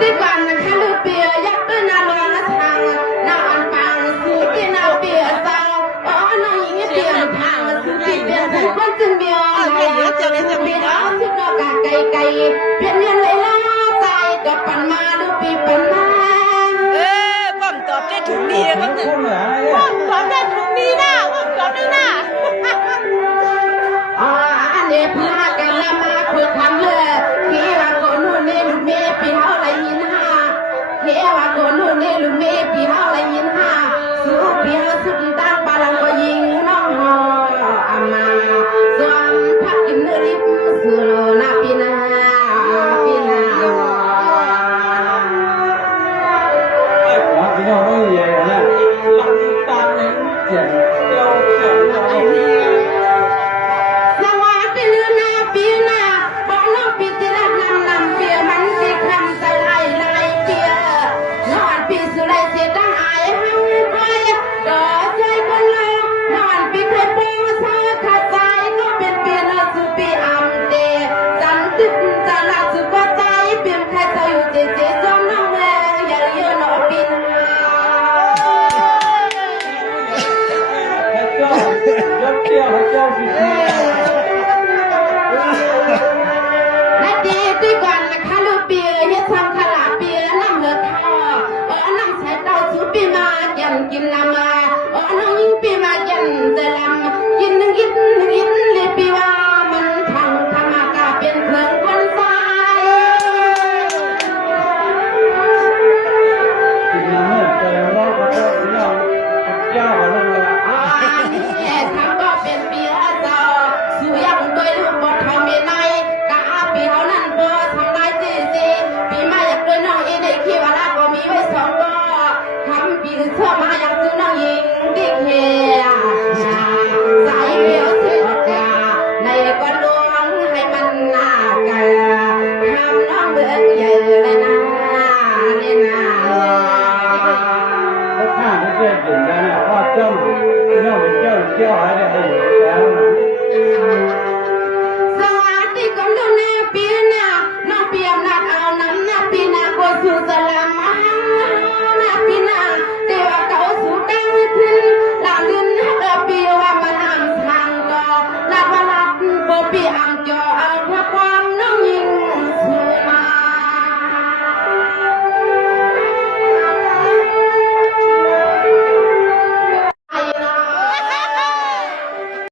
ที่ก่อนนะคะลูกเปียยักษ์ด้วยนาลองทางนาอันปังสู่ที่นาเปียเศร้าอ๋อน้องหญิงเปียทางสู่ที่เปียถึงคนจึงเบียวเปียเอาสุดดอกไก่เปียเงินเลยล่าใจกับปันมาลูกปีปันมาป้อมตอบได้ถูกดีครับเนี่ยป้อมตอบได้ถูกดีนะป้อมตอบได้นะอันนี้พากันละมาเพื่อทำเลยที่ว่าคนนู้นนี่ลูกเมย์ปีเฮาไรยินห้าที่ว่าคนนู้นนี่ลูกเมย์ปีเฮาไรยินห้าสู้ปีเฮาสุดตั้งปาลังก็ยิงน้องหออามาส่วนพักกินเนื้อริบสู้นาปีนาปีนาพี่น้องไม่ใหญ่เนี่ยหลังตาเนี่ยเจ็บเจ้าที่ก่อนนะคะลูกเปียยัดทำขลาเปียน้ำเหือดท่อน้ำใช้เต้าสูปีมายันกินลำมาน้องยิงปีมายันจะลำกินหนึ่งเลยปีว่ามันทางธรรมกาเป็นเครื่องคนตายกินน้ำเจอแล้วก็ต้องเจ้าอะไรนี่ทำก็เป็นเปียเจ้าสู่ยังด้วยลูกบดทำไม่ในปีเขานั่นเบอร์ทำลายจีปีมาอยากด้วยน้องอีได้ขี้ว่าลาก็มีไว้สองก็ทำปีเชื่อมาอยากซื้อน้องหญิงดิเคียสายเบี้ยวเสียกาในก็ลวงให้มันหน้ากันทำน้องเบื่อใหญ่เลยนะนี่นะถ้าข้าไม่เกิดถึงแล้วเนี่ยว่าเจ้าน้องเป็นเจ้าอะไรเนี่ย